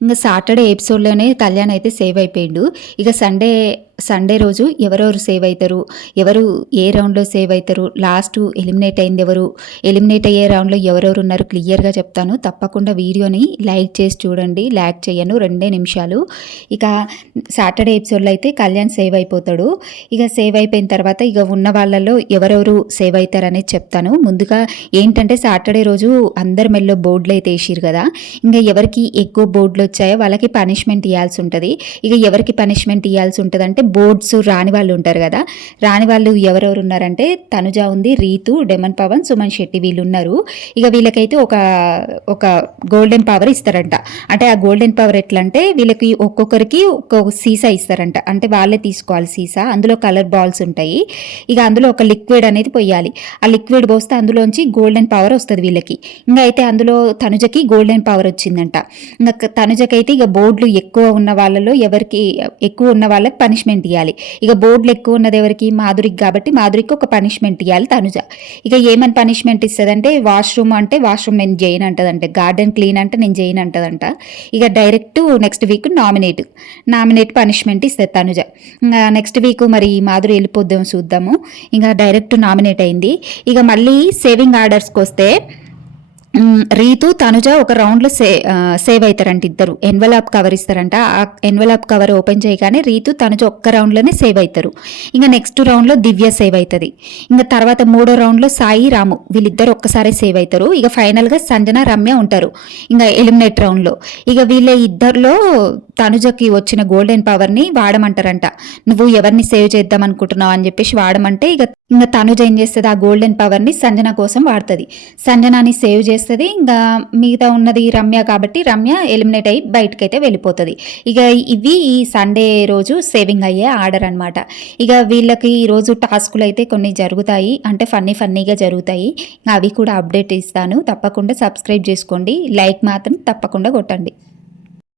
ఇంక సాటర్డే ఎపిసోడ్‌లోనే కళ్యాణ్ అయితే సేవ్ అయిపోయిండు. ఇక సండే రోజు ఎవరెవరు సేవ్ అయితారు, ఎవరు ఏ రౌండ్‌లో సేవ్ అయితారు, లాస్టు ఎలిమినేట్ అయింది ఎవరు, ఎలిమినేట్ అయ్యే రౌండ్‌లో ఎవరెవరు ఉన్నారు క్లియర్‌గా చెప్తాను. తప్పకుండా వీడియోని లైక్ చేసి చూడండి. లాగ్ చేయను 2 నిమిషాలు. ఇక సాటర్డే ఎపిసోడ్‌లో అయితే కళ్యాణ్ సేవ్ అయిపోతాడు. ఇక సేవ్ అయిపోయిన తర్వాత ఇక ఉన్న వాళ్ళలో ఎవరెవరు సేవ్ అయితారనేది చెప్తాను. ముందుగా ఏంటంటే సాటర్డే రోజు అందరి మెడలో బోర్డులు అయితే ఏసిర్రు కదా! ఇంక ఎవరికి ఎక్కువ బోర్డులు వచ్చాయో వాళ్ళకి పనిష్మెంట్ ఇవ్వాల్సి ఉంటుంది. ఇక ఎవరికి పనిష్మెంట్ ఇవ్వాల్సి ఉంటుందంటే బోర్డ్స్ రాని వాళ్ళు ఉంటారు కదా, రాని వాళ్ళు ఎవరెవరు ఉన్నారంటే తనుజ ఉంది, రీతు, డెమన్ పవన్, సుమన్ శెట్టి వీళ్ళు ఉన్నారు. ఇక వీళ్ళకైతే ఒక గోల్డెన్ పవర్ ఇస్తారంట. అంటే ఆ గోల్డెన్ పవర్ ఎట్లా అంటే వీళ్ళకి ఒక్కొక్కరికి ఒక్కొక్క సీసా ఇస్తారంట. అంటే వాళ్ళే తీసుకోవాలి సీసా, అందులో కలర్ బాల్స్ ఉంటాయి. ఇక అందులో ఒక లిక్విడ్ అనేది పోయాలి. ఆ లిక్విడ్ పోస్తే అందులోంచి గోల్డెన్ పవర్ వస్తుంది వీళ్ళకి. ఇంకా అయితే అందులో తనుజకి గోల్డెన్ పవర్ వచ్చిందంట. ఇంకా తనుజకైతే ఇక బోర్డులు ఎక్కువ ఉన్న వాళ్ళలో ఎవరికి ఎక్కువ ఉన్న వాళ్ళకి పనిష్మెంట్ ఇవ్వాలి. ఇక బోర్డులు ఎక్కువ ఉన్నది ఎవరికి, మాధురికి, కాబట్టి మాధురికి ఒక పనిష్మెంట్ ఇవ్వాలి తనుజ. ఇక ఏమని పనిష్మెంట్ ఇస్తుందంటే వాష్రూమ్ అంటే వాష్రూమ్ నేను చేయను అంటదంట, గార్డెన్ క్లీన్ అంటే నేను చేయను అంటదంట. ఇక direct next week nominate punishment ఇస్తుంది తనుజ. ఇంకా నెక్స్ట్ వీక్ మరి మాధురి వెళ్ళిపోద్దాం చూద్దాము. ఇంకా డైరెక్ట్ నామినేట్ అయింది. ఇక మళ్ళీ సేవింగ్ ఆర్డర్స్కి వస్తే రీతు తనుజ ఒక రౌండ్లో సేవ్ అవుతారంట. ఇద్దరు ఎన్వలాప్ కవర్ ఇస్తారంట. ఆ ఎన్వలాప్ కవర్ ఓపెన్ చేయగానే రీతు తనుజ ఒక్క రౌండ్లోనే సేవ్ అవుతారు. ఇంకా నెక్స్ట్ రౌండ్లో దివ్య సేవ్ అవుతుంది. ఇంకా తర్వాత 3వ రౌండ్లో సాయి, రాము వీళ్ళిద్దరు ఒక్కసారి సేవ్ అవుతారు. ఇక ఫైనల్గా సంజన, రమ్య ఉంటారు ఇంకా ఎలిమినేట్ రౌండ్లో. ఇక వీళ్ళ ఇద్దరిలో తనుజకి వచ్చిన గోల్డెన్ పవర్ని వాడమంటారంట. నువ్వు ఎవరిని సేవ్ చేద్దాం అనుకుంటున్నావు అని చెప్పేసి వాడమంటే ఇంకా తనుజ ఏం చేస్తుంది, ఆ గోల్డెన్ పవర్ని సంజన కోసం వాడుతుంది. సంజనాని సేవ్ చేస్తుంది. ఇంకా మిగతా ఉన్నది రమ్య కాబట్టి రమ్య ఎలిమినేట్ అయ్యి బయటకైతే వెళ్ళిపోతుంది. ఇక ఇవి ఈ సండే రోజు సేవింగ్ అయ్యే ఆర్డర్ అనమాట. ఇక వీళ్ళకి ఈరోజు టాస్కులు అయితే కొన్ని జరుగుతాయి, అంటే ఫన్నీగా జరుగుతాయి. అవి కూడా అప్డేట్ ఇస్తాను. తప్పకుండా సబ్స్క్రైబ్ చేసుకోండి. లైక్ మాత్రం తప్పకుండా కొట్టండి.